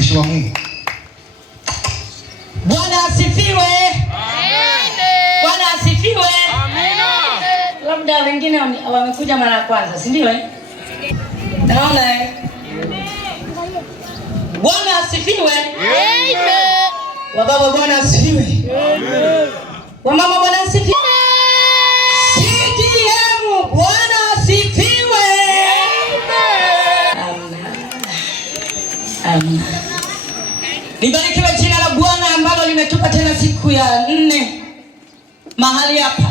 mtumishi wa Mungu. Bwana asifiwe. Amen. Bwana asifiwe. Amina. Labda wengine wamekuja mara ya kwanza, si ndio? Naona Bwana asifiwe. Amen. Wababa Bwana asifiwe. Amen. Wamama Bwana asifiwe. CDM Bwana asifiwe. Amen. Libarikiwe jina la Bwana ambalo limetupa tena siku ya 4 mahali hapa.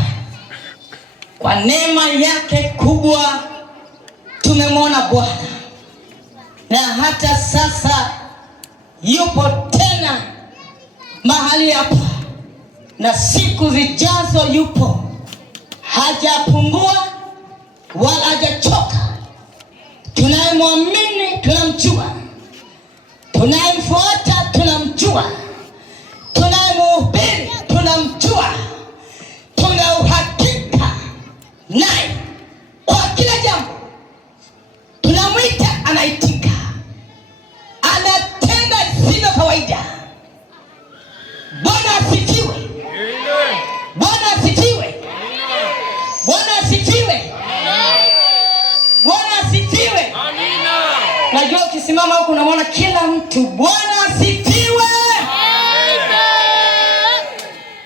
Kwa neema yake kubwa tumemwona Bwana, na hata sasa yupo tena mahali hapa, na siku zijazo yupo. Hajapungua wala hajachoka. Tunayemwamini tunamjua, tunayemfuata tunamjua, tunayemhubiri tunamjua, tuna uhakika naye kwa kila jambo. Tunamwita, anaitika, anatenda sivyo kawaida. Bwana asifiwe. Bwana asifiwe. Bwana asifiwe. Bwana asifiwe. Najua ukisimama huku unamwona kila mtu. Bwana asifiwe.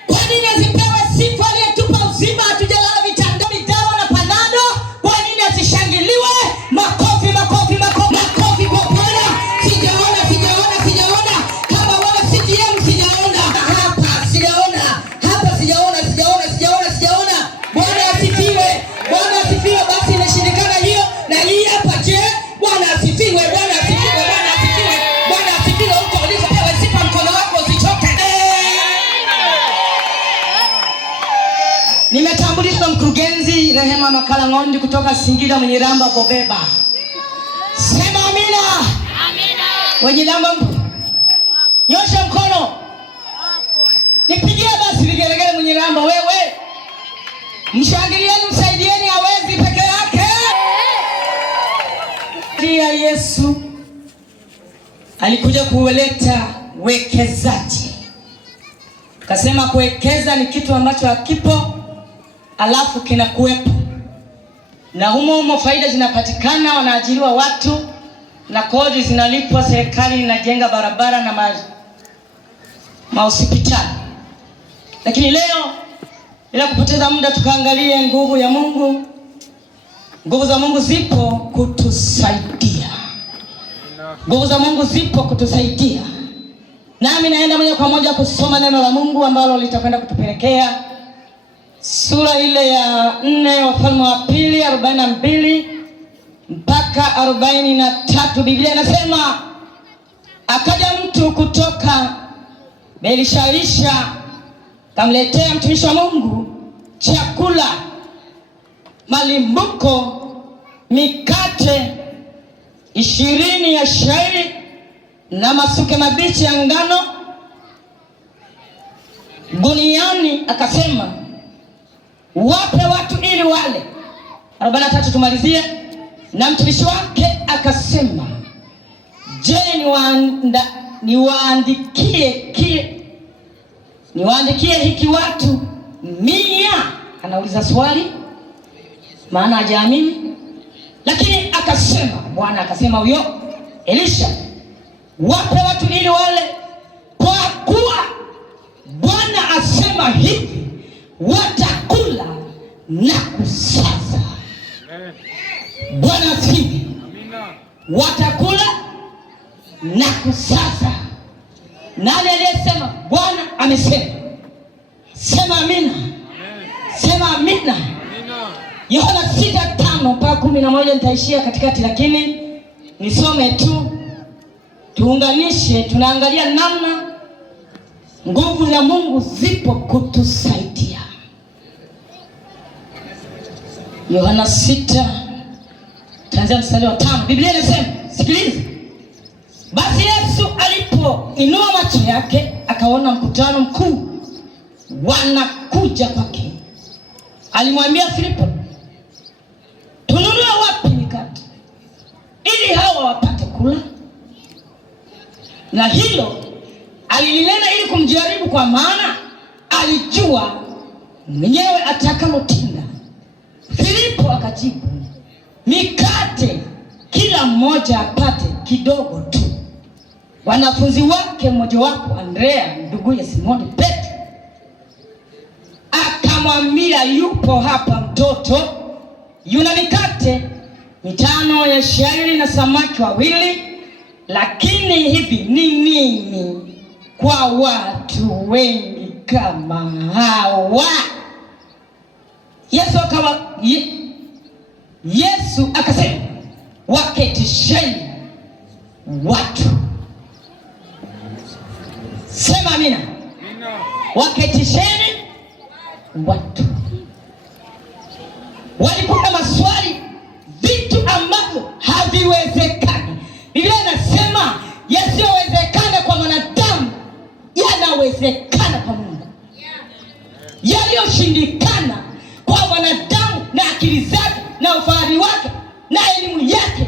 Kwa nini asipewe sifa aliyetupa uzima, hatujalala vitandani dawa na panado? Kwa nini asishangiliwe? Makofi, makofi, makofi, makofi kwa Bwana. Sijaona kama wala CDM, sijaona hapa, sijaona hapa, sijaona. Bwana asifiwe. Bwana asifiwe. Basi inashindikana hiyo na hii hapa. Je, Bwana asifiwe. Bwana asifiwe. Bwana asifiwe. Bwana asifiwe. Huko ulipopewa sifa, mkono wako usichoke. Nimetambulishwa mkurugenzi Rehema Makala Ngondi kutoka Singida Mwenyiramba Bobeba. Sema amina. Amina. Mwenyiramba, nyosha mkono. Nipigie basi vigelegele Mwenyiramba. Wewe mshangilieni, msaidieni, hawezi peke yake. Pia Yesu alikuja kuwaleta wekezaji. Kasema kuwekeza ni kitu ambacho hakipo alafu kinakuwepo, na humo faida zinapatikana, wanaajiriwa watu na kodi zinalipwa, serikali inajenga barabara na mahospitali. Lakini leo bila kupoteza muda tukaangalie nguvu ya Mungu. Nguvu za Mungu zipo kutusaidia. Nguvu za Mungu zipo kutusaidia. Nami naenda moja kwa moja kusoma neno la Mungu ambalo litakwenda kutupelekea sura ile ya 4 Wafalme wa Pili 42 mpaka 43. Biblia inasema, akaja mtu kutoka Belishalisha, kamletea mtumishi wa Mungu chakula, malimbuko, mikate 20 ya shayiri na masuke mabichi ya ngano guniani. Akasema, wape watu ili wale. 43 tumalizie. Na mtumishi wake akasema, je, niwaandikie hiki watu 100? Anauliza swali, maana hajaamini. Lakini akasema, Bwana akasema huyo Elisha, wape watu ili wale, kwa kuwa Bwana asema hivi, watakula na kusaza. Bwana asifiwe. Watakula na kusaza. Nani aliyesema? Bwana amesema. Sema amina. Sema amina. Yohana 6:5 mpaka 11 nitaishia katikati, lakini nisome tu tuunganishe. Tunaangalia namna nguvu za Mungu zipo kutusaidia. Yohana 6 tanzia mstari wa 5. Biblia inasema, sikiliza. Basi Yesu alipoinua macho yake akaona mkutano mkuu wanakuja kwake, alimwambia Filipo, tununue wapi mikate ili hawa wapate kula? na hilo alilinena ili kumjaribu, kwa maana alijua mwenyewe atakalotenda. Filipo akajibu, mikate kila mmoja apate kidogo tu. Wanafunzi wake mmojawapo, Andrea nduguye Simoni Petro, akamwambia, yupo hapa mtoto yuna mikate 5 ya shayiri na samaki 2, lakini hivi ni nini kwa watu wengi kama hawa? Yesu akasema, waketisheni watu. Sema amina. Waketisheni watu. Walikuwa na maswali, vitu ambavyo haviwezekani. Biblia inasema yasiyowezekana kwa mwanadamu yanawezekana kwa Mungu. Yaliyoshindikana kwa mwanadamu na akili zake na ufahari wake na elimu yake,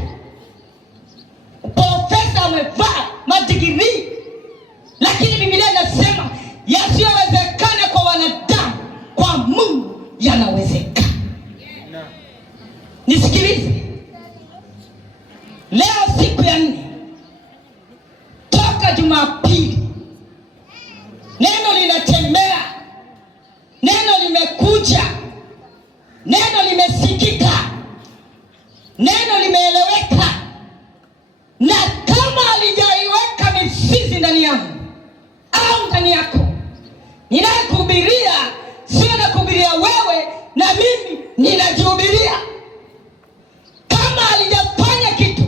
profesa amevaa madigrii, lakini Biblia inasema yasiyowezekana kwa wanadamu kwa Mungu yanawezekana. Nisikilize, leo siku ya 4 toka Jumapili, neno linatembea, neno limekuja, neno limesikika, neno limeeleweka, na kama alijaiweka mizizi ndani yangu au ndani yako, ninayekuhubiria sio nakuhubiria wewe na mimi ninajihubiria. Kama alijafanya kitu,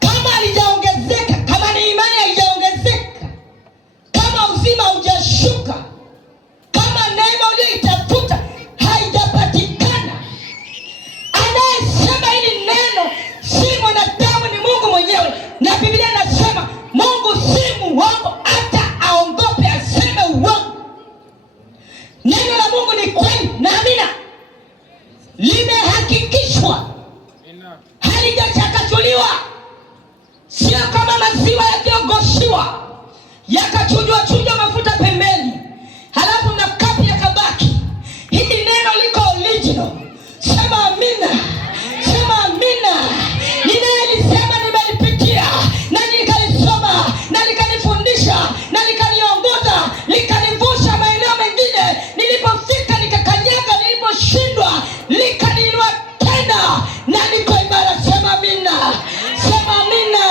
kama alijaongezeka, kama ni imani haijaongezeka, kama uzima hujashuka, kama neema uliyoitafuta haijapatikana, anayesema hili neno si mwanadamu, ni Mungu mwenyewe. Na Biblia inasema Mungu si muongo hata aongope aseme uongo. Neno la Mungu ni kweli na amina, limehakikishwa, halijachakachuliwa. Sio kama maziwa yakiyogoshiwa yakachujwa mafuta pembeni halafu na kapi yakabaki. Hili neno liko original. Sema amina, sema amina. Nimelisema, nimelipitia na nikalisoma na likanifundisha na likaniongoza, likanivusha maeneo mengine. Nilipofika nikakanyaga, niliposhindwa likaniinua tena, na niko imara. Sema amina, sema amina,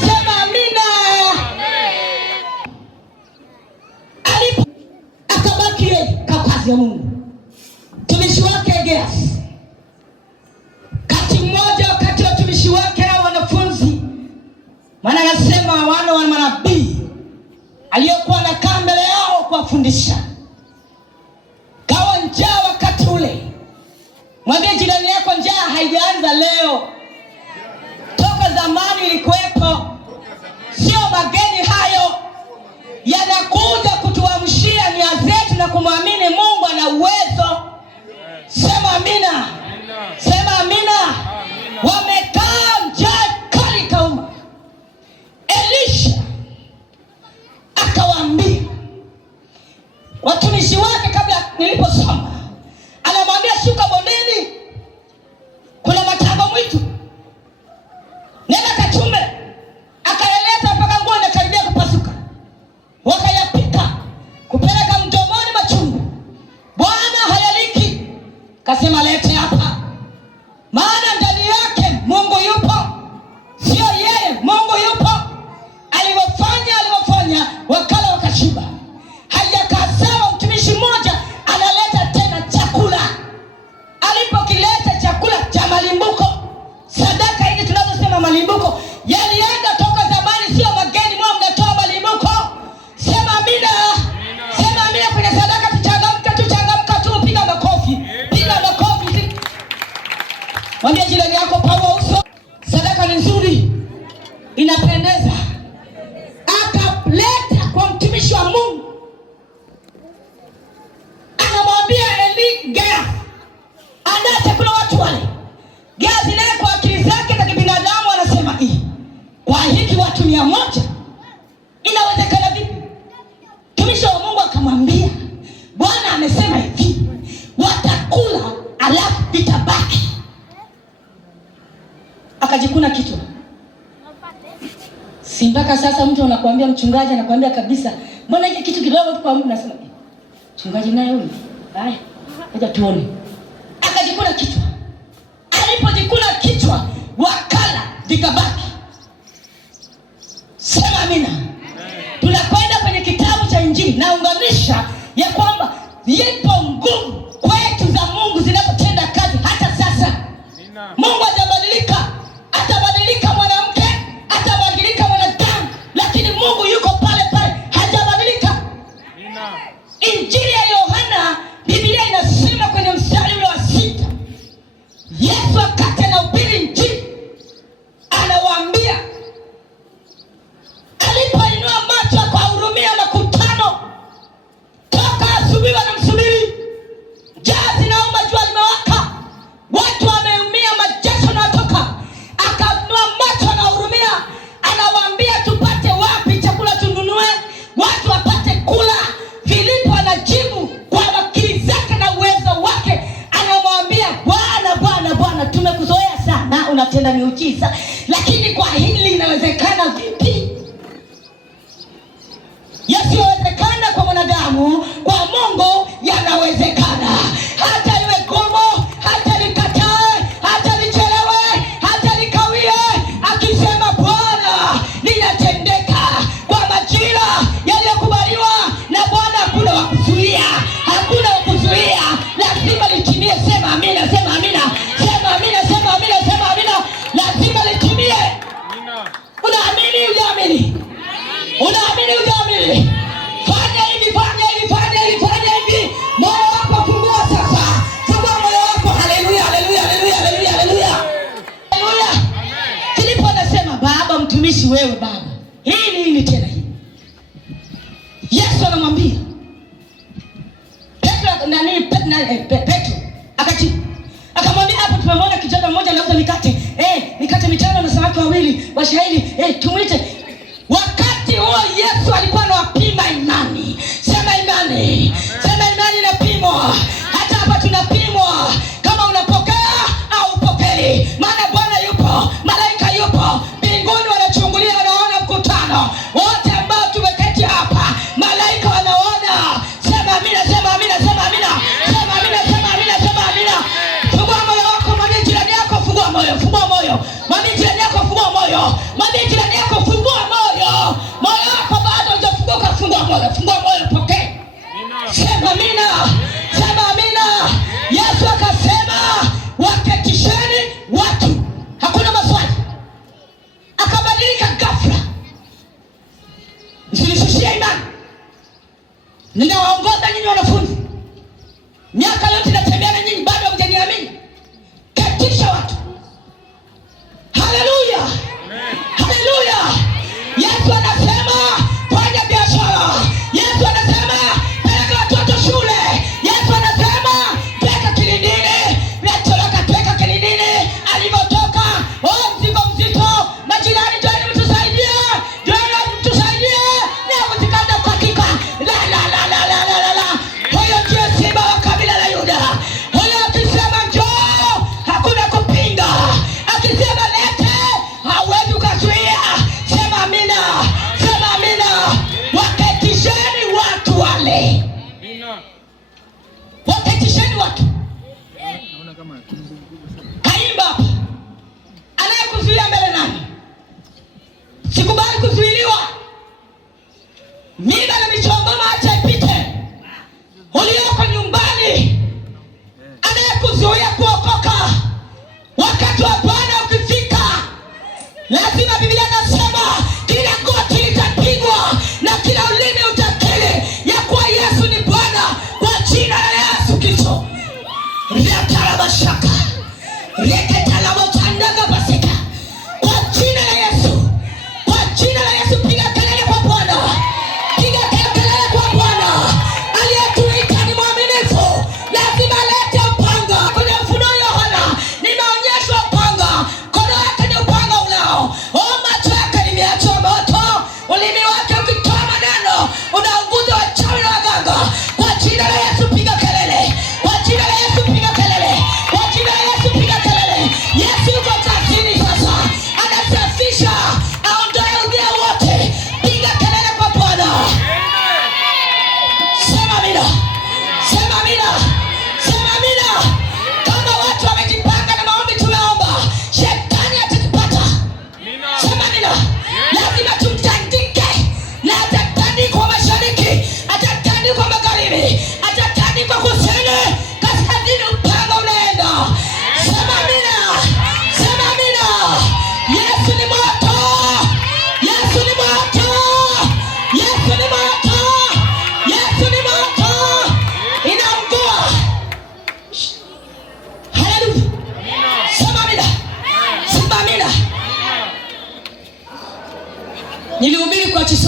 sema amina. Alipo akabaki yeye kwa kazi ya Mungu, mtumishi wake Gehazi. Wakati watumishi wake hao wanafunzi, maana anasema wana wa manabii aliyokuwa anakaa mbele yao kuwafundisha, kawa njaa wakati ule. Mwambie jirani yako, njaa haijaanza leo, toka zamani ilikuwepo. Sio mageni hayo, yanakuja kutuamshia nia zetu na kumwamini Mungu ana uwezo. Sema amina, sema amina. Wamekaa njaa kali kauma. Elisha akawaambia watumishi wake, kabla niliposoma, anamwambia shuka bondeni, kuna matango mwitu, nenda kachume. Akaeleta mpaka nguo inakaribia kupasuka, wakayapika kupeleka mdomoni machungu. Bwana hayaliki, kasema lete hapa, maana ndani yake Mungu yupo, sio yeye. Mungu yupo. Alivyofanya wakala wakashiba. Haijakaa sawa, mtumishi mmoja analeta tena chakula. Alipokileta chakula cha malimbuko, sadaka hizi tunazosema malimbuko yalienda toka zamani, sio mageni. Mwa mnatoa malimbuko. Sema amina, sema amina. Kwenye sadaka tuchangamka tu, piga makofi, piga makofi. Mwambie jirani yako, pawa uso. Sadaka ni nzuri, inapendeza. Akaleta kwa mtumishi wa Mungu, anamwambia Gehazi, andaa chakula watu wale. Gehazi naye kwa akili zake za kibinadamu anasema, kwa hiki watu 100 akajikuna kichwa. Si mpaka sasa mtu anakuambia, mchungaji anakuambia kabisa, mbona hiki kitu kidogo tu kwa Mungu, nasema mchungaji naye huyu. Haya, ngoja tuone. Akajikuna kichwa. Alipojikuna kichwa, wakala vikabaki. Sema amina. Tunakwenda kwenye kitabu cha Injili, naunganisha ya kwamba ipo nguvu kwetu za Mungu zinapotenda kazi hata sasa. Mungu hajabadilika. Atabadilika mwanamke, atabadilika mwanadamu, lakini Mungu yuko pale pale, hajabadilika. Injili ya Yohana, Biblia inasema kwenye mstari ule wa 6, Yesu wakati anahubiri Injili anawaambia, alipoinua macho akawahurumia makutano, toka asubuhi wanamsubiri, njaa zinauma, jua limewaka, watu wameumia, majasho yanatoka, akainua macho anawahurumia, anawaambia tupate wapi chakula tununue watu wapate kula. Filipo anajibu kwa akili zake na uwezo wake, anamwambia Bwana, tumekuzoea sana unatenda miujiza, lakini kwa hili inawezekana vipi? Yasiyowezekana kwa mwanadamu, kwa Mungu yanawezekana. Hata iwe gumu, hata likatae, hata lichelewe, hata likawie, akisema Bwana linatendeka kwa majira yaliyokubaliwa na Bwana. Hakuna wa kuzuia, hakuna wa kuzuia, lazima litimie. Sema amina, sema amina, sema amina, sema amina, sema amina, lazima litimie. Unaamini ujaamini? Unaamini ujaamini? Fanya hivi, fanya hivi, fanya hivi, fanya hivi. Moyo wako fungua sasa. Fungua moyo wako. Haleluya, haleluya, haleluya, haleluya, haleluya. Haleluya. Filipo anasema, Baba mtumishi wewe Baba. Hili tena hili. Yesu anamwambia Petro akajibu. Akamwambia, hapo tumemwona kijana mmoja anauza mikate. Mikate mitano na samaki wawili. Washahidi, tumwite. Wakati huo Yesu alikuwa anawapima imani. Sema imani. Sema imani inapimwa. Hata hapa tunapimwa kama unapokea au upokei. Maana Bwana yupo, malaika yupo, mbinguni wanachungulia, wanaona mkutano. Wote ambao tumeketi hapa, malaika wanaona. Sema amina, sema amina, sema amina. Sema amina, sema amina, sema amina. Fungua moyo wako, mwambie jirani yako fungua moyo, fungua moyo. Mwambie jirani yako fungua moyo. Mwambie jirani yako fungua moyo. Moyo wako bado hujafunguka, fungua moyo, fungua moyo, pokea. Sema amina, sema amina. Yesu akasema, waketisheni watu. Hakuna maswali. Akabadilika ghafla. Msinishushie imani. Ninawaongoza nyinyi wanafunzi. Miaka yote natembea na nyinyi, bado hamjaniamini. Ketisha watu. Haleluya. Haleluya. Yesu anasema fanya biashara. Yesu anasema peleka watoto shule. Yesu anasema peka kilindini. Natoroka peka kilindini. Alivyotoka, mzigo mzito. Majirani joini mtusaidie. Joini mtusaidie. Na mtikanda kwa kika. La. Huyo ndiye simba wa kabila la Yuda. Huyo akisema njoo, hakuna kupinga. Akisema lete, hauwezi ukazuia. Sema amina, sema amina. Waketisheni watu wale. Waketisheni watu. Kaimba. Anayekuzuia mbele nani? Sikubali kuzuiliwa. Mila na michongoma acha ipite. Ulioko nyumbani, anayekuzuia kuokoka, wakati wa Bwana ukifika, lazima Biblia inasema kila goti litapigwa na kila ulimi utakiri ya kuwa Yesu ni Bwana, kwa jina la Yesu Kristo. Retarabashaka. Reketalabotandaka basika. Kwa jina la Yesu. Kwa jina la Yesu, piga kelele kwa Bwana. Piga kelele kwa Bwana. Aliyetuita ni mwaminifu. Lazima lete upanga. Kwenye Ufunuo Yohana nimeonyeshwa upanga. Kono yake ni upanga ulao. Macho yake nimeachwa moto. Ulimi wake ukitoa maneno unaunguza wachawi na waganga. Kwa jina la Yesu piga kelele. Kwa jina la Yesu piga kelele. Kwa jina la Yesu piga kelele.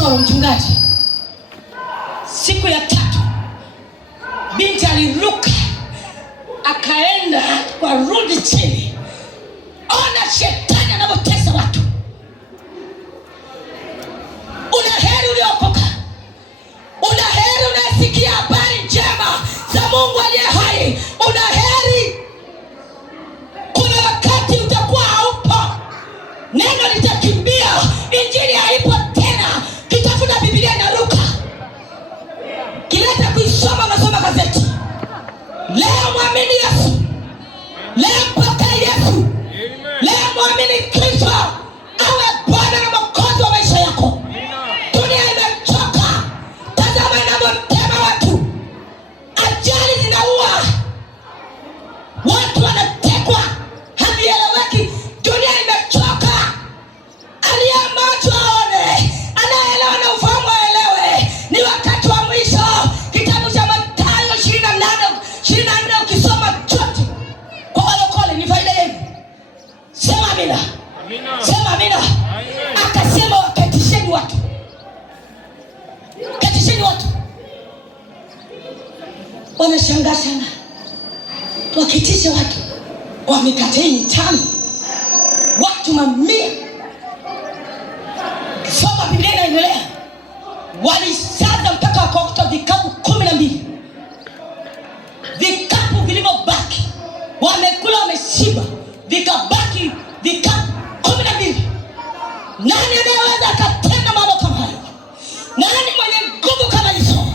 Kisoro mchungaji, siku ya 3 binti aliruka akaenda kwa rudi chini. Ona shetani anavyotesa watu. Una heri uliokoka, una heri unasikia habari njema za Mungu aliye hai. Una heri. Kuna wakati utakuwa haupo, neno litakimbia, injili haipo tena, kitafuta Biblia inaruka, kileta kuisoma unasoma gazeti. Leo mwamini Yesu, leo mpokea Yesu, leo mwamini Kristo awe Bwana na Mwokozi wa maisha yako. Dunia imechoka, tazama inavyotema watu, ajali zinaua, watu wanatekwa, havieleweki. Dunia imechoka. Aliye macho aone, anayeelewa na ufahamu aelewe. Ni wakati wa mwisho. Kitabu cha Mathayo 28 ukisoma chote kwa walokole ni faida yenu. Sema amina. Sema amina. Akasema wakatisheni watu. Katisheni watu. Wanashangaa sana. Wakitisha watu kwa mikate mitano, watu mamia. Soma Biblia inaendelea. Walisaza mpaka wakaokota vikapu 12. Vikapu vilivyobaki, wamekula wameshiba, vikabaki vikapu 12. Nani anayeweza akatenda mambo kama hayo? Nani mwenye nguvu kama hizo?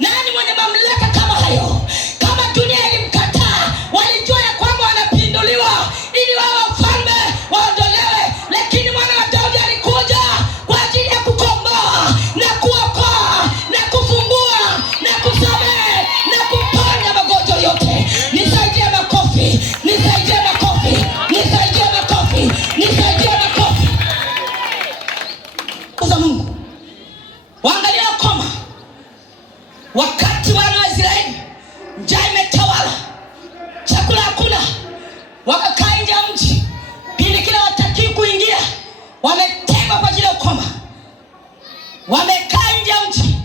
Nani mwenye mamlaka kama hayo? Kama dunia ilimkataa, walijua ya kwamba wanapinduliwa ili wao wafalme waondolewe, lakini mwana wa Daudi alikuja kwa ajili ya kukomboa na kuokoa na kufungua na kusamehe na kuponya magonjwa yote. Nisaidie makofi, nisaidie makofi, nisaidie makofi, nisaidie makofi. Kwa Mungu, waangalia koma. Wakati wana wa Israeli njaa imetawala, chakula hakuna, wakakaa nje ya mji. Pindi kila wataki kuingia, wametengwa kwa ajili ya ukoma. Wamekaa nje ya mji,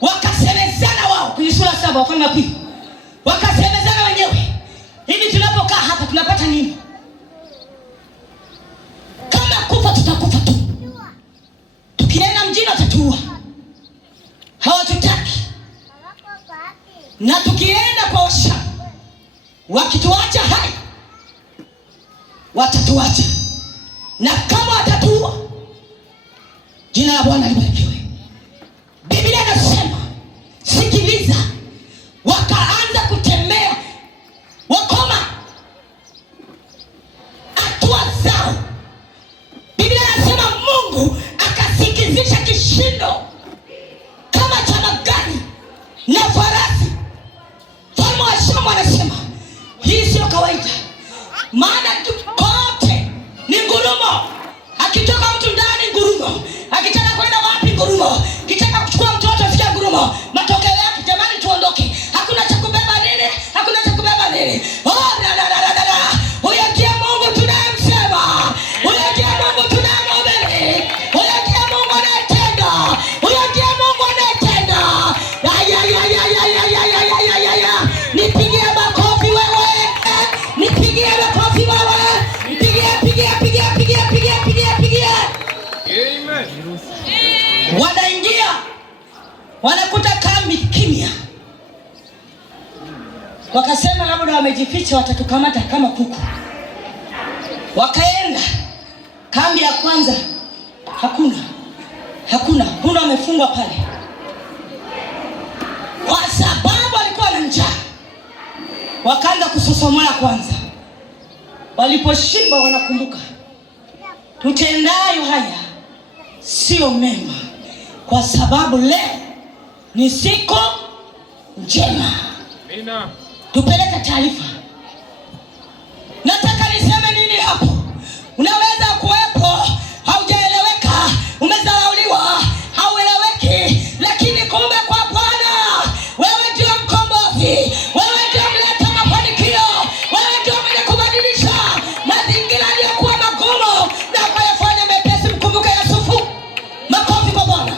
wakasemezana wao. Kwenye sura 7 Wafalme wa Pili, wakasemezana wenyewe, hivi tunapokaa hapa tunapata nini? Kama kufa tutakufa tu, tukienda mjini watatuua, hawatutaki. Na tukienda kwa Washami, wakituacha hai watatuacha, na kama watatuua, jina la Bwana libarikiwe. Biblia inasema, sikiliza, wakaanza kutembea wakoma hatua zao. Biblia inasema Mungu akasikizisha kishindo kama cha magari na farasi. Mfalme wa Shamu anasema hii sio kawaida, maana kote ni ngurumo. Akitoka mtu ndani ngurumo, akitaka kwenda wapi ngurumo, kitaka kuchukua mtoto afika ngurumo. Matokeo yake jamani, tuondoke, hakuna cha kubeba nini, hakuna cha kubeba nini. Oh na na na na, huyo ndiye Mungu tunayemsema, huyo ndiye Mungu tunayemhubiri, huyo ndiye Mungu anayetenda, huyo ndiye Mungu anayetenda. Ya nipigie makofi wewe, nipigie makofi wewe, pigia. Amen. Wanaingia, wanakuta kambi kimya. Wakasema labda wamejificha, watatukamata kama kuku. Wakaenda kambi ya kwanza, hakuna, wamefungwa pale kwa sababu walikuwa na njaa. Wakaanza kusosomola kwanza. Waliposhiba wanakumbuka, tutendayo haya sio mema, kwa sababu leo ni siku njema. Amina. Tupeleke taarifa. Nataka niseme nini hapo? Unaweza kuwepo haujaeleweka, umezalauliwa, haueleweki, lakini kumbe kwa Bwana wewe ndio mkombozi, wewe ndio mleta mafanikio, wewe ndio mwenye kubadilisha mazingira yaliyokuwa magumu na kuyafanya mepesi. Mkumbuke Yusufu. Makofi kwa Bwana.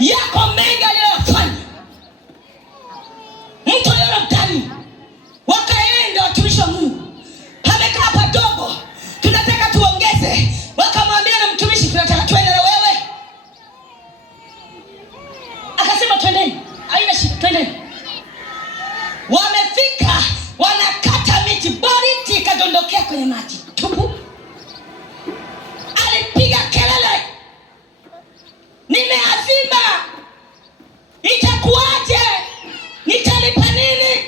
yako mengi aliyofanya. Mtu aliyomtani wakaenda watumishi wa Mungu, amekaa padogo, tunataka tuongeze, wakamwambia na mtumishi, tunataka tuende na wewe. Akasema twendeni, haina shida, twendeni. Wamefika, wanakata miti, boriti ikadondokea kwenye maji tupu. Alipiga kelele, nimeazima, itakuwaje? Nitalipa nini?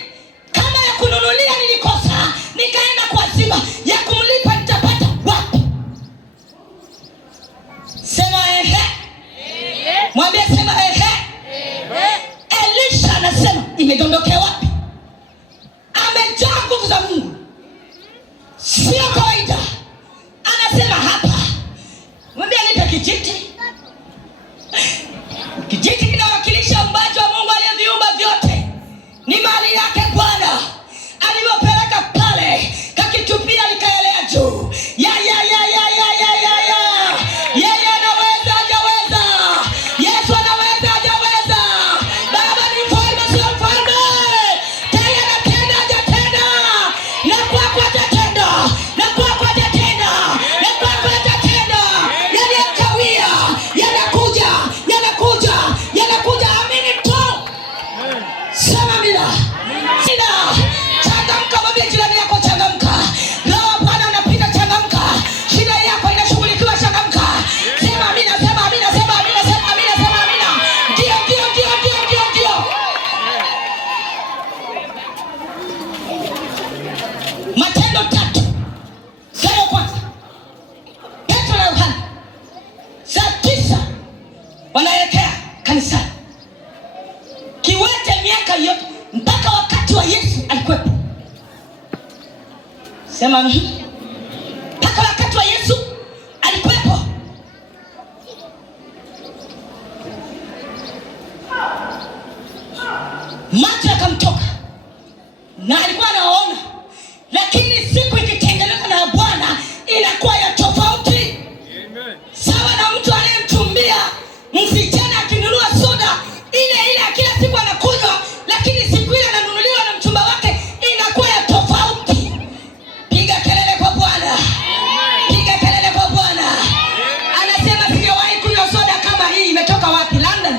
Kama ya kununulia nilikosa, nikaenda kuazima, ya kumlipa nitapata wapi? Sema ehe. Mwambie sema ehe. Elisha anasema imedondokea wapi? Amejaa nguvu za Mungu, sio kawaida. Anasema hapa, mwambie nipe kijiti. Kijiti kinawakilisha umbaji wa Mungu aliyeviumba vyote, ni mali yake Bwana. Alipeleka pale, kakitupia likaelea juu. Yeye anaweza, hajaweza. Yesu anaweza, hajaweza. Baba ni mfalme, sio mfalme. Tayari anatenda, hajatenda. Na kwako atatenda, na kwako atatenda, na kwako atatenda. Yaliyokawia yanakuja, yanakuja, yanakuja. Amini tu. Sema amina. Changamka, mwambie jirani yako changamka. Roho Bwana anapita, changamka. Shida yako inashughulikiwa, changamka. Sema amina, sema amina, sema amina, sema amina, sema amina. Ndio, ndio, ndio, ndio, ndio, ndio. Matendo 3 sura ya kwanza. Petro na Yohana saa 9 wanaelekea kanisani. Kiwete miaka yote mpaka wakati wa Yesu alikuwepo. Sema mpaka wakati wa Yesu alikuwepo. Macho yakamtoka na alikuwa anaona, lakini siku ikitengenezwa na Bwana inakuwa ya tofauti. Sawa na mtu anayemchumbia msichana akinunua soda ile ile kila siku anakunywa, lakini siku ile ananunuliwa na mchumba wake inakuwa ya tofauti. Piga kelele kwa Bwana. Piga kelele kwa Bwana. Anasema sijawahi kunywa soda kama hii. Imetoka wapi? London?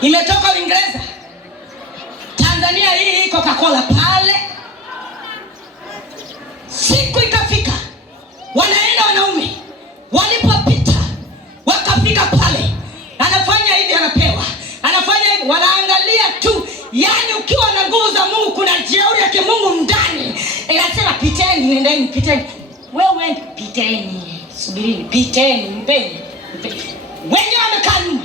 Imetoka Uingereza? Tanzania hii Coca-Cola pale. Siku ikafika, wanaenda wanaume, walipopita wakafika pale, anafanya hivi, anapewa, anafanya hivi, wanaangalia tu. Yani ukiwa na nguvu za Mungu kuna jeuri ya kimungu ndani. Inasema piteni, nendeni, piteni. Wewe piteni, subirini, piteni, mpeni. Wenyewe wamekaa nyuma.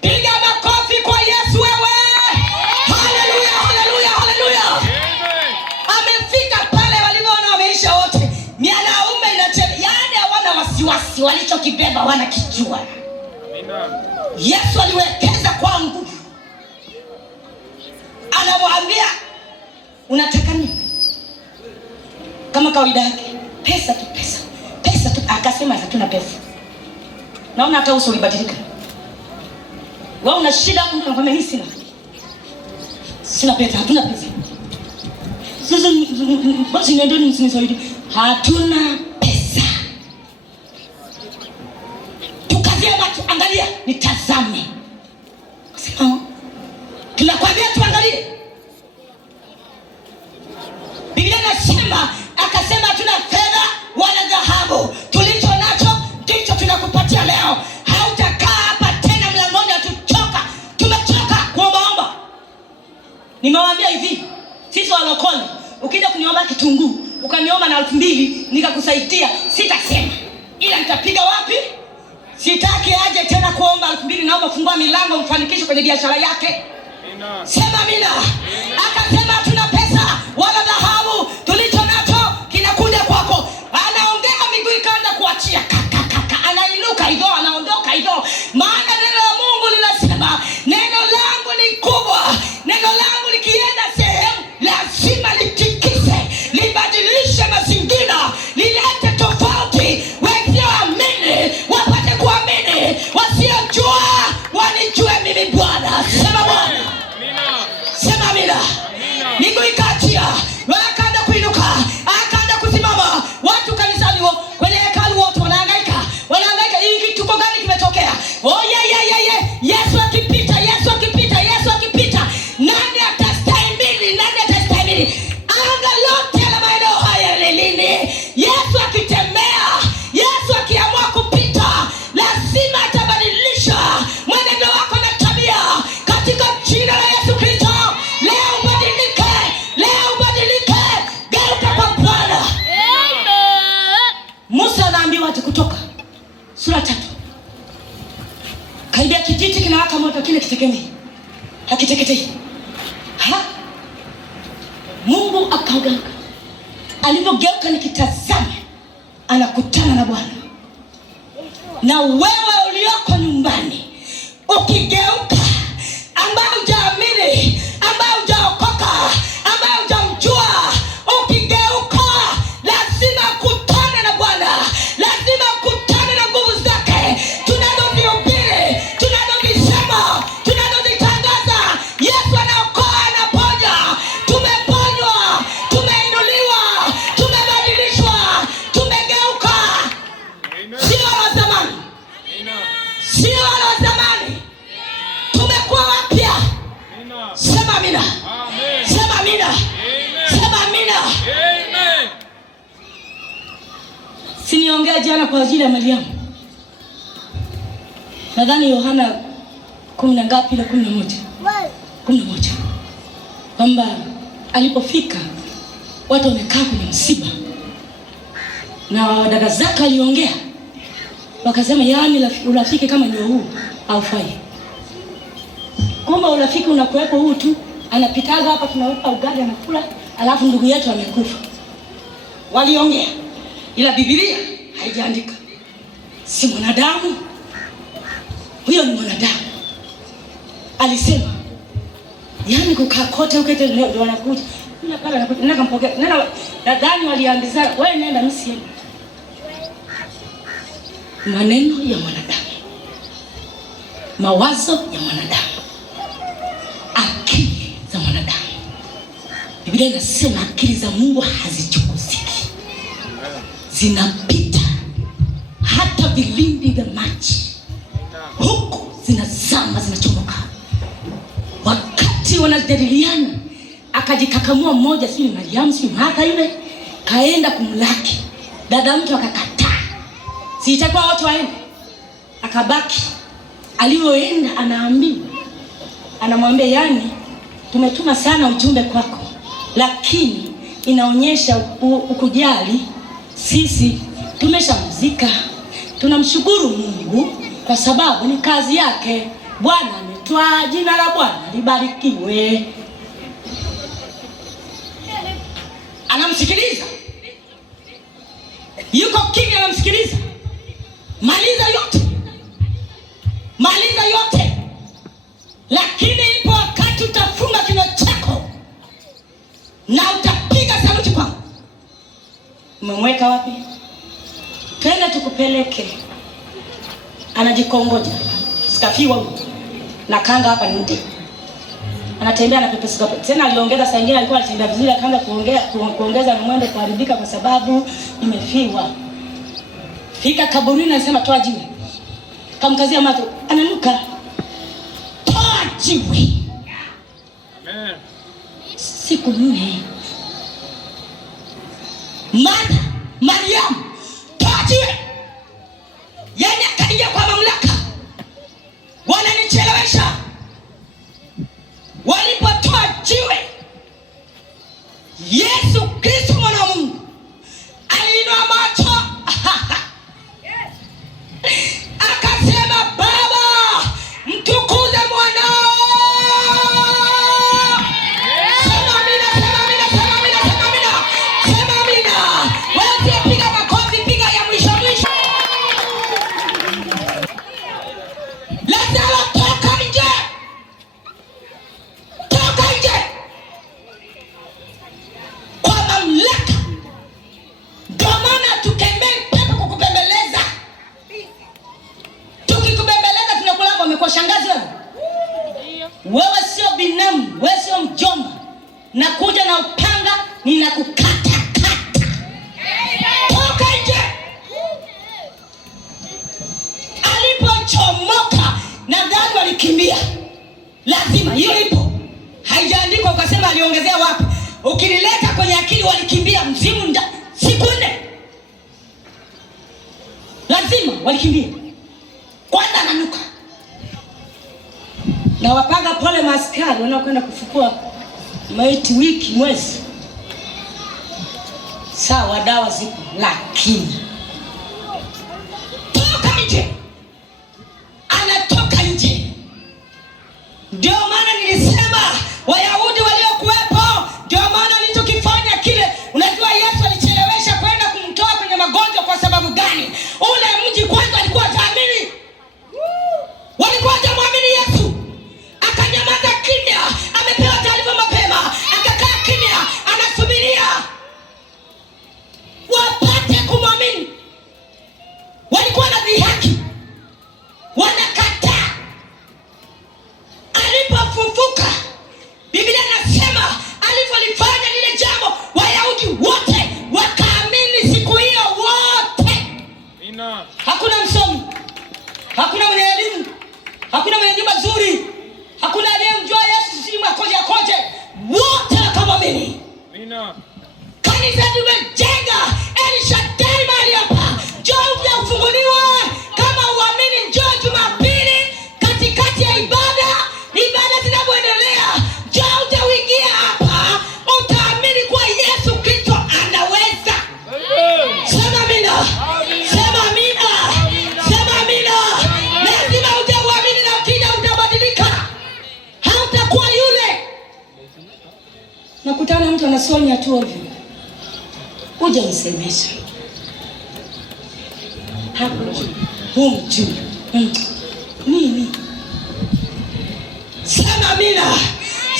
Piga makofi kwa Yesu wewe. Haleluya, haleluya, haleluya. Amefika pale, walivyoona wameisha wote. Mianaume inacheza, yani hawana wasiwasi, walichokibeba wanakijua. Yesu aliwekeza kwa nguvu. Anamwambia, unataka nini? Kama kawaida yake, pesa tu, pesa. Pesa tu. Akasema hatuna pesa. Naona hata uso ulibadilika. Wewe una shida, unakwambia mimi sina. Sina pesa, hatuna pesa. Sasa basi nendeni msinisaidie. Hatuna pesa. Tukazie macho, angalia, nitazame. Sema, tunakwambia tuangalie. Biblia inasema, akasema hatuna fedha wala dhahabu. Tulicho nacho ndicho tunakupatia leo. Hautakaa hapa tena mlangoni atuchoka. Tumechoka kuomba. Nimewaambia hivi, sisi walokole, ukija kuniomba kitunguu, ukaniomba na 2000 nikakusaidia, sitasema. Ila nitapiga wapi? Sitaki aje tena kuomba 2000, naomba fungua milango mfanikisho kwenye biashara yake. Sema amina. Akasema hatuna pesa wala dhahabu, tulicho nacho kinakuja kwako. Anaongea miguu ikaanza kuachia. Anainuka hivyo, anaondoka hivyo. Maana neno la Mungu linasema, neno langu ni kubwa. Neno langu likienda sehemu lazima litikise, libadilishe mazingira, lilete tofauti. Wewe amini akaambiwa ati Kutoka sura 3. Kaibia kijiti kinawaka moto, kile kitekemei hakiteketei. Mungu akageuka. Alipogeuka nikitazama, anakutana na Bwana. Na wewe ulioko nyumbani ukigeuka, ambaye hujaamini, ambaye hujaokoka, ambaye hujamjua, ukigeuka lazima kutane na Bwana, lazima kutane na nguvu zake. Tunazozihubiri, tunazozisema, tunazozitangaza, Yesu anaokoa, anaponya. Tumeponywa, tumeinuliwa, tumebadilishwa, tumegeuka. Sio wa zamani, sio wa zamani, tumekuwa wapya. Sema amina. Sema amina. Sema amina. Siniongea jana kwa ajili ya Mariamu. Nadhani Yohana 10 ngapi ile 11. Kwamba alipofika watu wamekaa kwenye msiba. Na dada zake aliongea. Wakasema yaani urafiki kama ndio huu haufai. Kumbe urafiki unakuwepo huu tu. Anapitaga hapa, tunaweka ugali anakula, alafu ndugu yetu amekufa. Waliongea. Ila Biblia haijaandika. Si mwanadamu. Huyo ni mwanadamu. Alisema yaani kukaa kote ukete ndio wanakuja. Nina pala anakuja, nenda kampokea. Nenda, nadhani waliambizana, wewe nenda mimi. Maneno ya mwanadamu, mawazo ya mwanadamu, akili za mwanadamu. Biblia inasema akili za Mungu hazichukuziki, zinapita hata vilindi vya maji, huku zinazama, zinachomoka. Wakati wanajadiliana, akajikakamua mmoja, si Mariamu, si Martha yule, kaenda kumlaki dada mtu, akakataa. Si itakuwa watu waende, akabaki. Alioenda anaambiwa, anamwambia yani tumetuma sana ujumbe kwako, lakini inaonyesha ukujali. Sisi tumeshamzika. Tunamshukuru Mungu kwa sababu ni kazi yake. Bwana ametwaa, jina la Bwana libarikiwe. Anamsikiliza, yuko kimya, anamsikiliza. Maliza yote, maliza yote. Lakini ipo wakati utafunga kinywa chako na utapiga saluti kwangu. Umemweka wapi? Twende tukupeleke. Anajikongoja, sikafiwa na kanga hapa nje. Anatembea na pepe sikope. Tena aliongeza, saa nyingine alikuwa anatembea vizuri, akaanza kuongeza na mwendo kuharibika kwa sababu imefiwa. Fika kaburini, anasema toa jiwe. Kamkazia macho, ananuka. Toa jiwe. Amen. Siku 4. Mariamu, toa jiwe. Yaani akaingia kwa mamlaka. Wananichelewesha. Walipotoa jiwe, Yesu Kristo mwana wa Mungu aliinua macho. Akasema, Baba, mtukuze mwanao. Sema amina, sema amina, sema amina, sema amina. Sema amina. Wewe piga makofi, piga ya mwisho mwisho. Lazaro, toka nje. Toka nje. Kwa mamlaka. Ndio maana tukemee pepo kukubembeleza. Tukikubembeleza tunakulamba, umekuwa shangazi wewe. Wewe sio binamu, wewe sio mjomba. Nakuja na upanga, ninakukata kata. Toka nje. Alipochomoka na gari walikimbia. Lazima hiyo ipo. Haijaandikwa ukasema aliongezea wapi. Ukilileta kwenye akili walikimbia mzimu siku 4. Lazima walikimbia. Kwanza ananuka. Na wapanga pole maaskari wanaokwenda kufukua maiti wiki, mwezi. Sawa, dawa zipo, lakini ule mji kwanza alikuwa haamini. Walikuwa hawamwamini Yesu. Akanyamaza kimya, amepewa taarifa mapema, akakaa kimya, anasubiria wapate kumwamini. Walikuwa na dhihaki, wanakataa. Alipofufuka, Biblia inasema alipolifanya lile jambo, Wayahudi wote wakaamini siku hiyo wote. Hakuna msomi, hakuna mwenye elimu, hakuna mwenye nyumba nzuri, hakuna aliyemjua Yesu sisi akoje, wote wakamwamini. Kanisa tumejenga El Shaddai mahali hapa. Njoo vya ufunguliwa. Kama uamini njoo Jumapili katikati ya ibada zinapoendelea. Njoo utaingia hapa, utaamini kwa Yesu Kristo anaweza. Sema amina. Sema amina. Sema amina. Lazima utaamini na ukija utabadilika. Hautakuwa yule. Nakutana mtu anasonya tu ovyo. Uja msemesha. Humjui. Nini? Sema amina.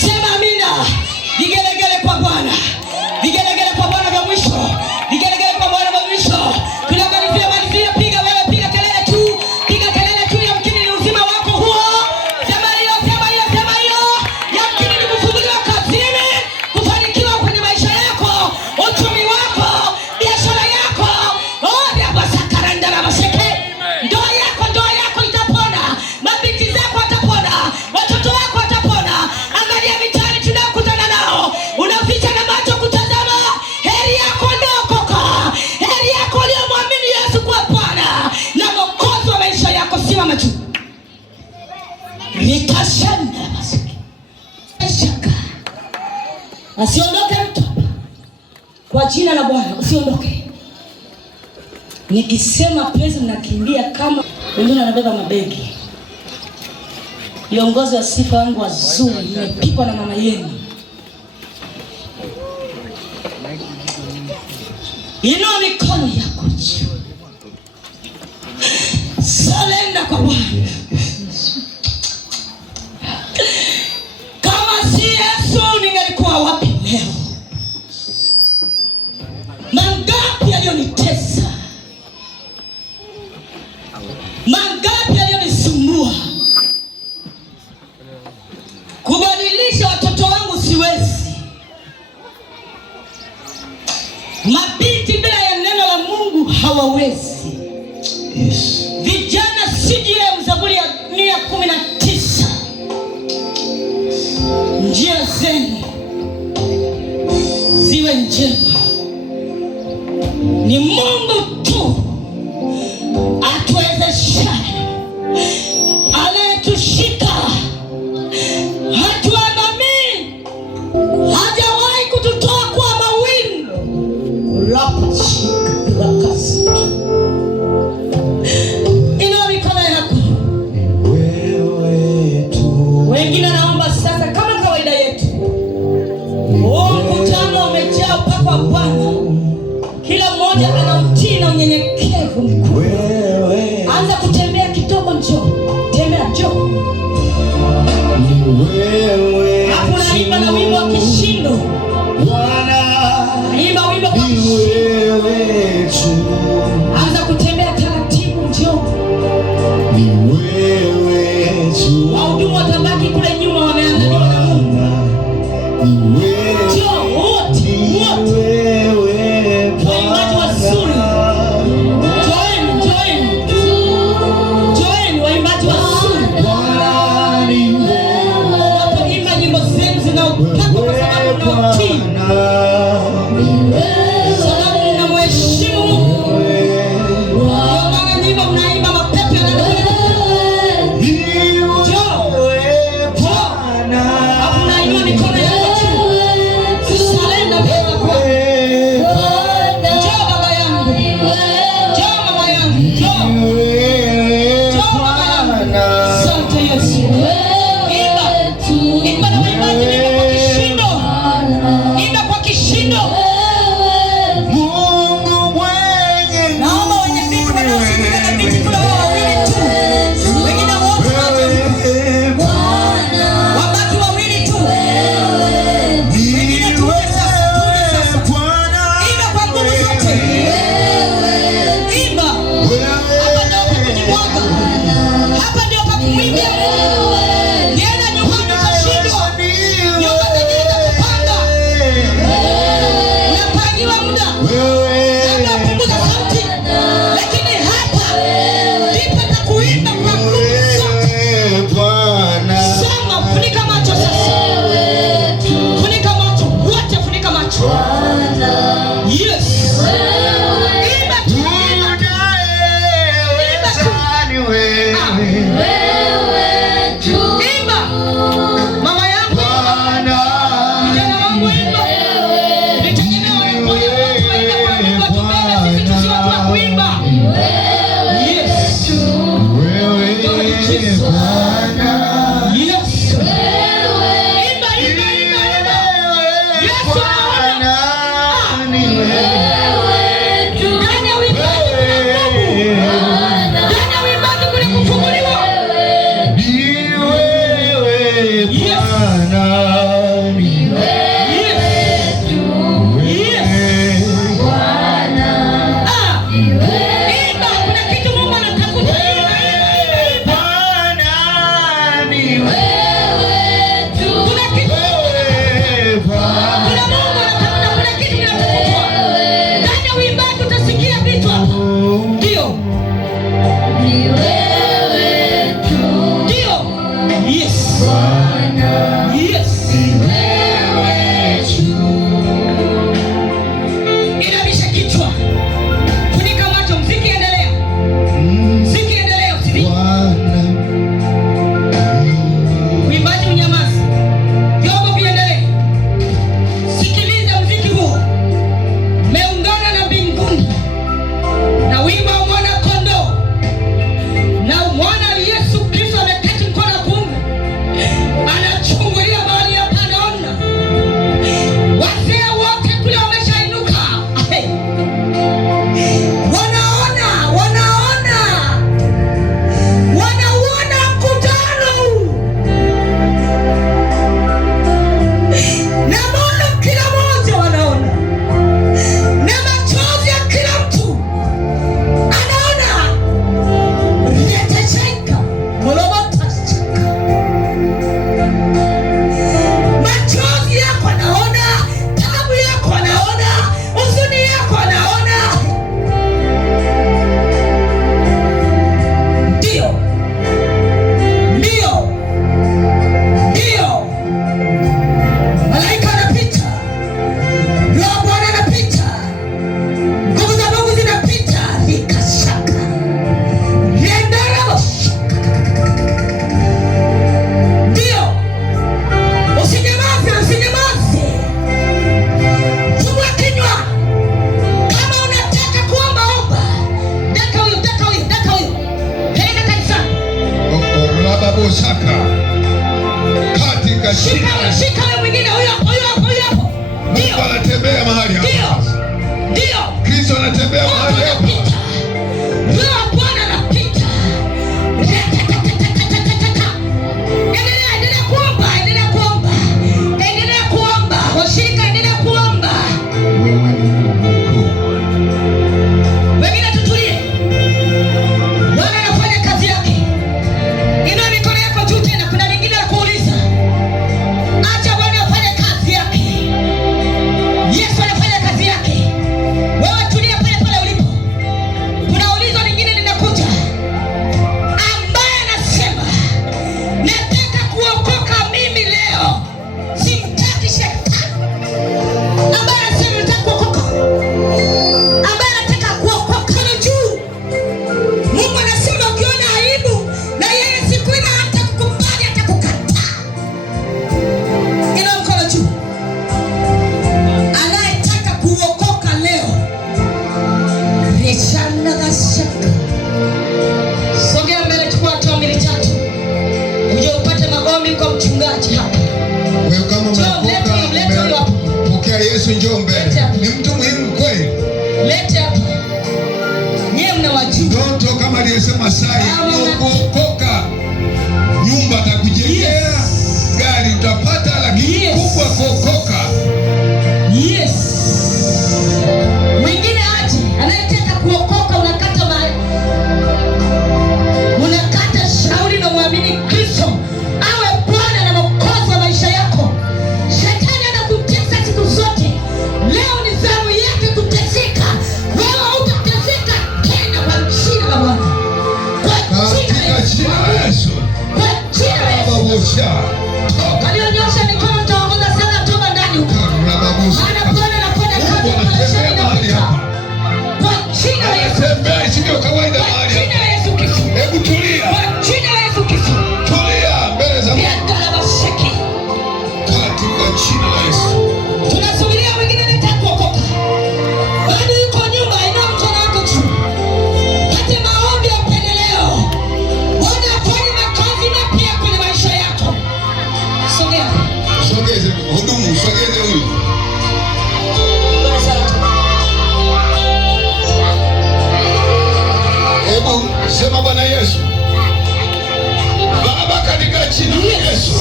Sema amina. Vigelegele kwa Bwana. Vigelegele kwa Bwana vya mwisho. Vigelegele kwa Bwana vya mwisho. Tunamalizia piga wewe, piga kelele tu. Piga kelele tu, yamkini ni uzima wako huo. Sema hiyo. Yamkini ni kufunguliwa kazini, kufanikiwa kwenye maisha yako, uchumi wako, biashara yako. Ndoa yako itapona. Mabinti zako watapona. Watoto wako watapona. Angalia mitaani tunakutana nao. Unaficha na macho kutazama. Heri yako uliokoka. Heri yako uliomwamini Yesu kwa Bwana na Mwokozi wa maisha yako. Simama tu. Nikashanda basi. Shaka. Usiondoke mtu. Kwa jina la Bwana usiondoke. Nikisema pesa nakimbia kama wengine wanabeba mabegi. Viongozi wa sifa wangu wazuri, nimepikwa na mama yenu. Inua mikono yako juu. Salenda kwa Bwana. Kama si Yesu ningelikuwa wapi leo? Mangapi alionitesa? Mangapi alionisumbua? Kubadilisha watoto wangu siwezi. Mabinti bila ya neno la Mungu hawawezi. Yes. Vijana CGM Zaburi ya 119. Njia zenu ziwe njema. Ni Mungu tu atuwezeshaye, anayetushika. Hatuandamii, hajawahi kututoa kwa mawingu. Rapashika rakasi. Inua mikono yako. Wengine naomba sasa kama kawaida yetu. Mkutano umejaa upako wa Bwana. Kila mmoja anamtii na unyenyekevu mkuu. Anza kutembea kidogo, njoo. Tembea, njoo. Hapo naimba na wimbo wa kishindo. Naimba wimbo wa kishindo. Anza kutembea taratibu, njoo. Wahudumu watabaki kule nyuma wameandaliwa na Mungu. Njoo wote. Waimbaji wazuri. Join waimbaji wazuri. Wapoimba nyimbo zenu zinaopakwa kwa sababu mnaotii. Sababu mnamheshimu Mungu. Ndio nyimbo mnaimba mapepo yanakuja. Unainua mikono yako juu. Salenda mbele kwa Mungu mwenye. Naomba wenye vitu Shika wewe mwingine huyo hapo. Ndio. Anatembea mahali hapa. Ndio. Kristo anatembea mahali hapa. Ndio Bwana anapita. Endelea kuomba. Washirika endelea kuomba. Wengine tutulie. Bwana anafanya kazi yake. Inua mikono yako juu tena, kuna lingine la kuuliza. Acha Bwana afanye kazi yake. Yesu anafanya kazi yake. Wewe tulia pale pale ulipo. Kuna ulizo lingine linakuja. Ambaye anasema nataka kuokoka mimi leo. Simtaki shetani. Ambaye anasema nataka kuokoka. Ambaye anataka kuokoka na juu. Mungu anasema ukiona aibu na yeye siku ile hatakukubali, atakukataa. Ina mkono juu. Anayetaka kuokoka leo. Reshana gashaka. Sogea mbele, chukua hatua mbili tatu. Uje upate maombi kwa mchungaji hapa. Wewe kama umeokoka, pokea Yesu, njoo mbele. Ni mtu muhimu kweli. Lete hapa. Nyie mnawajua. Ndoto kama aliyesema Sai, kuokoka. Nyumba atakujengea, gari utapata, lakini kubwa kuokoka. Yes. Mwingine aje, anayetaka kuokoka, unakata shauri na muamini Kristo awe Bwana na Mwokozi wa maisha yako. Shetani anakutesa siku zote. Leo ni zamu yake kuteseka. Wewe hautateseka tena kwa jina la Bwana. Kwa jina la Yesu. Kwa jina la Yesu. Walionyosha mikono mtaongoza sana toba ndani huko. Maana Bwana anafanya kazi kwa maisha yako. Kwa jina la Yesu. Tembea sio kawaida mahali hapa. Kwa jina la Yesu Kristo. Hebu tulia. Kwa jina la Yesu Kristo. Tulia mbele za Mungu. Katika jina la Yesu. Tunasubiria wengine wanataka kuokoka. Bado yuko nyuma, inua mkono wako juu. Pate maombi ya upendeleo. Bwana afanye makazi mapya kwenye maisha yako. Sogea. Sogeze hudumu, sogeze huyu. Hebu sema Bwana Yesu. Baba, katika jina la Yesu.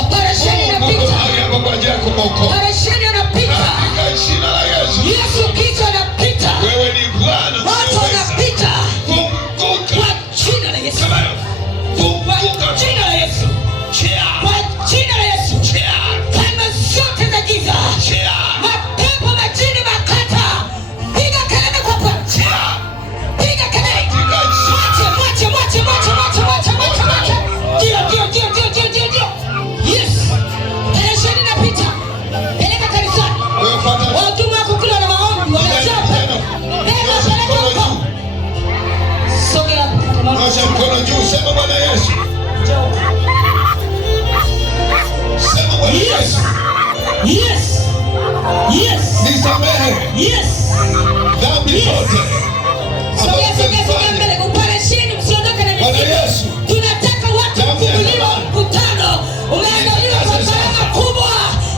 Operesheni inapita. Hapa kwa ajili yako mwokozi. Operesheni inapita. Katika jina la Yesu. Yesu Kristo anapita. Wewe ni Bwana. Watu wanapita. Funguka. Kwa jina la Yesu. Funguka. Kwa jina la Yesu. Kwa jina la Yesu. Kama zote za giza. Mapepo majini makata. Piga kelele kwa Bwana. Piga kelele. Mwache. Ndio. Yes. Operesheni inapita. Peleka kanisani. Watu wako kula na maombi wamejaa. Peleka huko. Sogea hapo. Nyosha mkono juu, sema Bwana Yesu. Sema Bwana Yesu. Yes. Nisamehe. Yes. Dhambi zote. Sogea mbele. Operesheni msiondoke na Bwana mizigo. Yesu. Tunataka watu kufunguliwa mkutano. Umeandaliwa kwa baraka kubwa.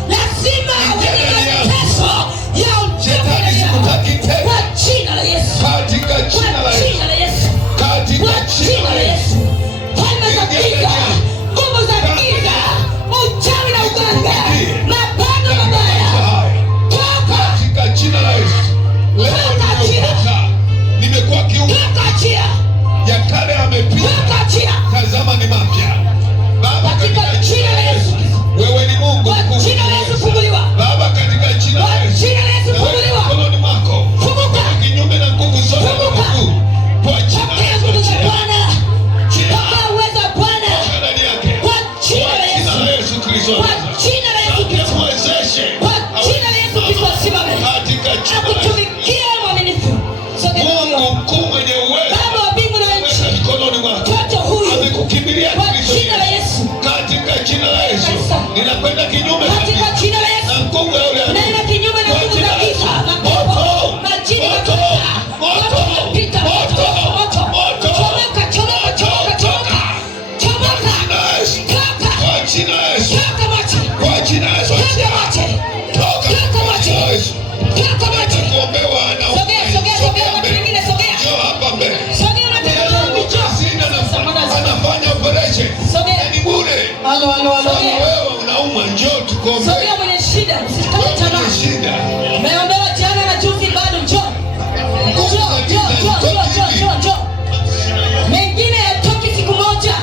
Lazima wenye mateso ya Shetani sikutaki tena. kwa jina la Yesu. Katika jina la Yesu. Kwa jina la Yesu. Katika jina la Yesu. Falme za giza, nguvu za giza, uchawi na uganga, mapando mabaya, toka Katika jina la Yesu. Leo nimeokoka. Wewe unaumwa, njoo tukombe. Sogea mwenye shida, usikate tamaa. Shida. Umeombewa jana na juzi bado, njoo. Njoo. Mengine yatoki siku moja.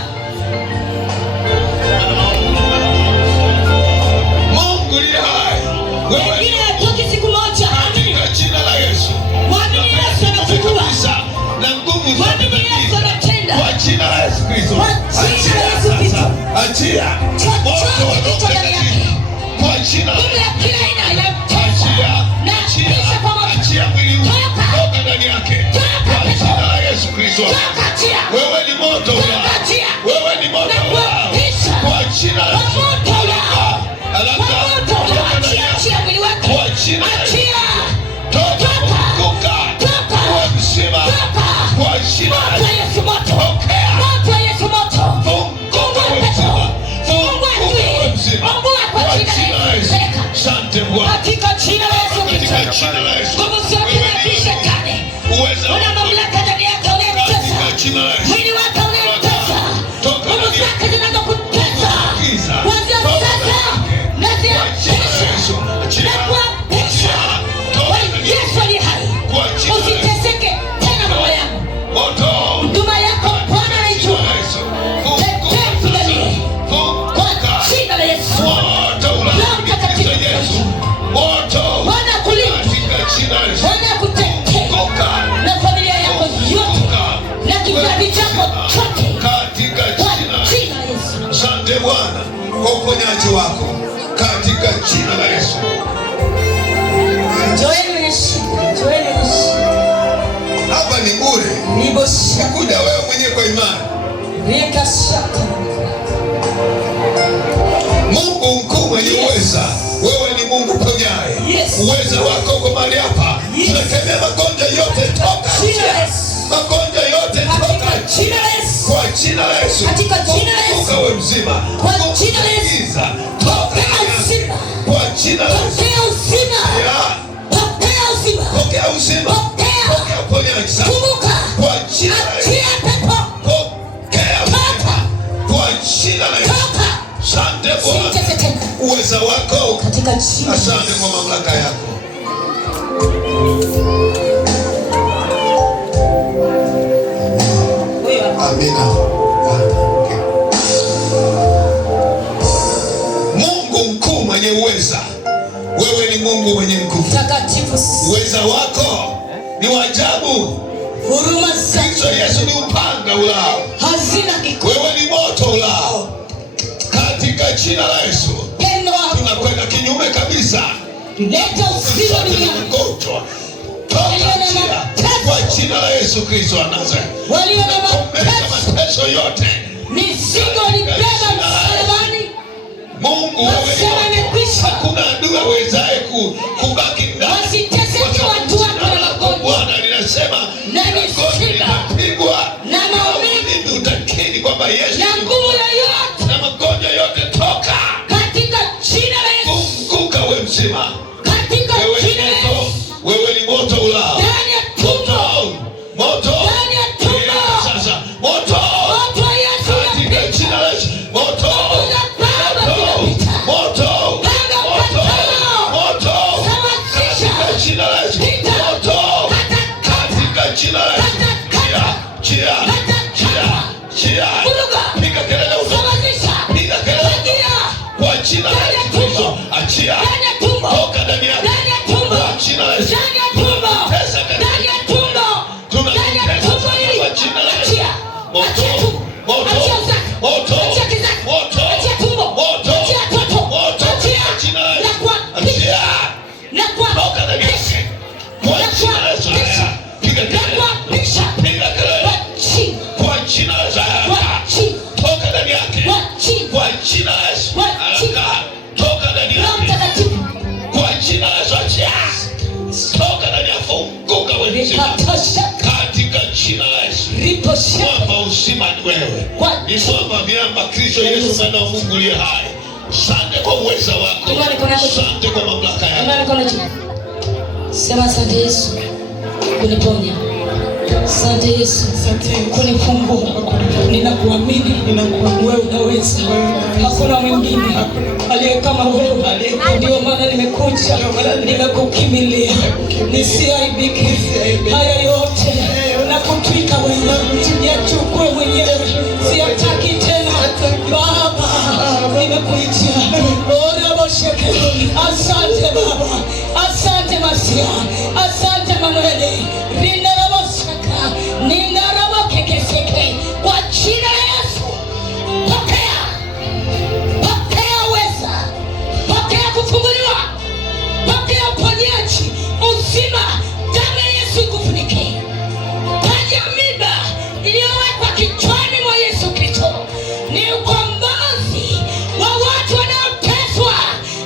Mungu ni hai. Mengine yatoki siku moja. Katika jina la Yesu. Mwamini Yesu anafungua. Na nguvu Mwamini Yesu anatenda. kwa jina la Yesu Kristo. Achia. Moto wa Roho Mtakatifu. Kwa jina la achia mwili huu. Toka ndani yake. Kwa jina la Yesu Kristo. Wewe ni moto ulao. Wewe ni moto ulao. Kwa jina la Yesu. Kwa jina la Yesu. Toka funguka. Uwe mzima. Kwa jina la Yesu. Pokea. Funguka uwe mzima. Funguka uwe mzima. Kwa jina la Yesu. Asante Bwana. Katika jina la Yesu. Katika jina la Yesu. Nguvu zote za shetani. Uweza. Una mamlaka ndani yako unayemtesa. Katika jina la Yesu. Mwili wako unayemtesa. Nguvu zake zinazokutesa. Kuanzia sasa naziapisha. Na kuapisha. Yesu ali hai. Usiteseke tena mama yangu. Huduma yako Bwana anaijua. Tetea mpiganiye. Kwa jina la Yesu. Roho Mtakatifu Bwana akulinda. Bwana akutetee. Na familia yako yote. Na kizazi chako chote. Katika Kwa jina la Yesu. Asante Bwana kwa uponyaji wako katika jina la Yesu. Joeni wenye shida. Hapa ni bure. Sikuja wewe mwenyewe kwa imani. Mungu mkuu mwenye uweza. Wewe ni Mungu ponyaye. Yes. Uweza wako uko mahali hapa. Yes. Tunakemea magonjwa yote toka. Magonjwa yote toka. Kwa jina la Yesu. Katika jina la Yesu. Funguka uwe mzima. Kwa jina la Yesu. Toka. Kwa jina la Yesu. Pokea uzima. Pokea uzima. Pokea uzima. Pokea uponyaji sasa. Funguka. Kwa jina la Yesu. Achia pepo. Pokea uzima. Kwa jina la Yesu. Asante Bwana. Usitese tena. Uweza wako. Katika jina. Asante kwa mamlaka yako. Amina. Mungu mkuu mwenye uweza. Wewe ni Mungu mwenye nguvu. Takatifu. Uweza wako ni wa ajabu. Huruma zako. Kristo Yesu ni upanga ulao. Hazina kikomo. Wewe ni moto ulao. Katika jina la Yesu. Pendo wako. Tunakwenda kinyume kabisa. Leta uzima duniani. Mgonjwa. Kwa jina la Yesu Kristo wa Nazareti. Walio na mateso yote. Mizigo ulibeba msalabani. Mungu wewe. Hakuna adui awezaye kubaki ndani. Wasiteseke watu wako na magonjwa. Bwana linasema na mishipa pigwa na maumivu. Mimi utakiri kwamba Yesu na nguvu yoyote na magonjwa yote toka. Katika jina la Yesu. Funguka wewe mzima. Katika jina la Yesu. Wewe ni moto ulao. Ndani ya tumbo. Moto. Ndani ya tumbo. Sasa moto. Moto wa Yesu. Katika jina la Yesu. Moto. Moto. Moto. Katika jina la Yesu. Moto. Katika jina la Yesu. Chia. Piga kelele usababisha. Piga kelele. Kwa jina la Yesu. Achia. Toka ndani yako. Kwa jina la Yesu. Pesa ndani ya tumbo. Tunakupesa kwa jina la Yesu. Moto. Moto. Moto. Moto. Moto. Moto. Jina la Yesu. Achia. Toka ndani yako. Kwa jina la Yesu. Piga kelele. Piga kelele. Kwa jina la Yesu. Toka ndani yake. Kwa jina la Yesu. Toka ndani yake. Kwa jina la Yesu. Achia. Toka ndani yako. Funguka wewe mzima. Katika jina la Yesu. Mwamba uzima ni wewe. Ni mwamba miamba Kristo Yesu mwana wa Mungu aliye hai. Asante kwa uweza wako. Asante kwa mamlaka yako. Sema asante Yesu kuniponya. Asante Yesu kunifungua. Ninakuamini, wewe unaweza. Hakuna mwingine aliye kama wewe. Ndio maana nimekuja, nimekukimbilia, nisiaibike. Haya yote na kutwika wewe, yachukue mwenyewe, siyataki tena. Baba, nimekuitia. Asante Baba, asante Masia, asante Manueli. Rindarabosaka, nindarabokekeseke. Kwa jina la Yesu, pokea, pokea uweza, pokea kufunguliwa, pokea uponyaji, uzima. Damu ya Yesu ikufunike. Taji ya mimba iliyowekwa kichwani mwa Yesu Kristo ni ukombozi wa watu wanaoteswa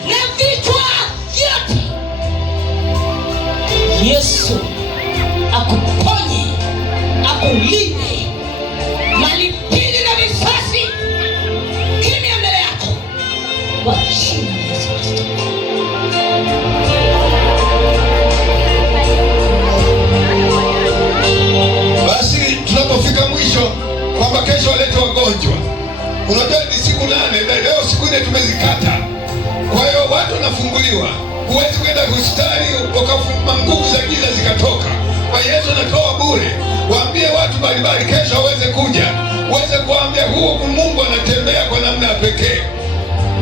na vichwa vyote. Yesu akuponye, akulinde. Malipili na visasi kimya mbele yako kwa jina la Yesu Kristo. Basi tunapofika mwisho kwamba kesho walete wagonjwa, unajua ni siku 8 na leo siku 4 tumezikata. Kwa hiyo watu wanafunguliwa. Huwezi kwenda hospitali ukafuma nguvu za giza zikatoka. Kwa Yesu anatoa bure. Waambie watu mbalimbali kesho waweze kuja, uweze kuambia huo Mungu anatembea kwa namna ya pekee.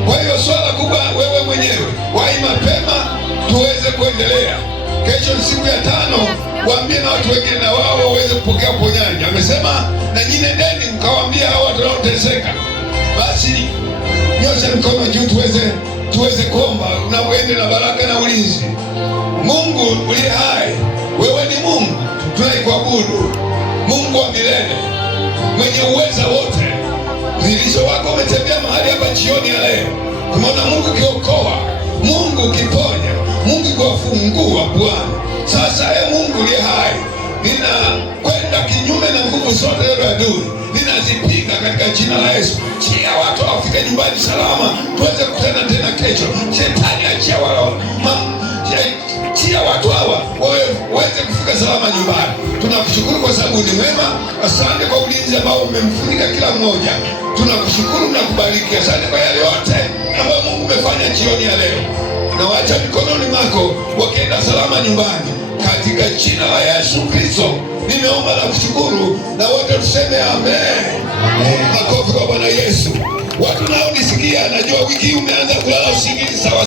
Kwa hiyo swala kubwa wewe mwenyewe wahi mapema tuweze kuendelea. Kesho ni siku ya 5, waambie na watu wengine na wao waweze kupokea uponyaji. Amesema na nyinyi nendeni mkawaambie hao watu wanaoteseka. Basi nyosha mkono juu tuweze kuomba na uende na baraka na ulinzi. Mungu uliye hai, wewe ni Mungu tunayekuabudu, Mungu wa milele, mwenye uweza wote. Mzilisho wako umetembea mahali hapa jioni ya leo. Tumeona Mungu ukiokoa, Mungu ukiponya, Mungu ukiwafungua Bwana. Sasa Mungu uliye hai, ninakwenda kinyume na nguvu zote za adui, ninazipiga katika jina la Yesu. Chia watu wafike nyumbani salama, tuweze kukutana tena kesho. Shetani achia chia watu hawa waweze kufika salama nyumbani. Tunakushukuru kwa sababu ni wema. Asante kwa ulinzi ambao umemfunika kila mmoja. Tunakushukuru na kubariki. Asante kwa yale yote ambayo Mungu umefanya jioni ya leo. Na waacha mikononi mwako wakienda salama nyumbani. Katika jina la Yesu Kristo nimeomba na kushukuru, na wote tuseme amen. Makofi kwa Bwana Yesu. Watu nao nisikia, najua wiki hii umeanza kulala usingizi sawa.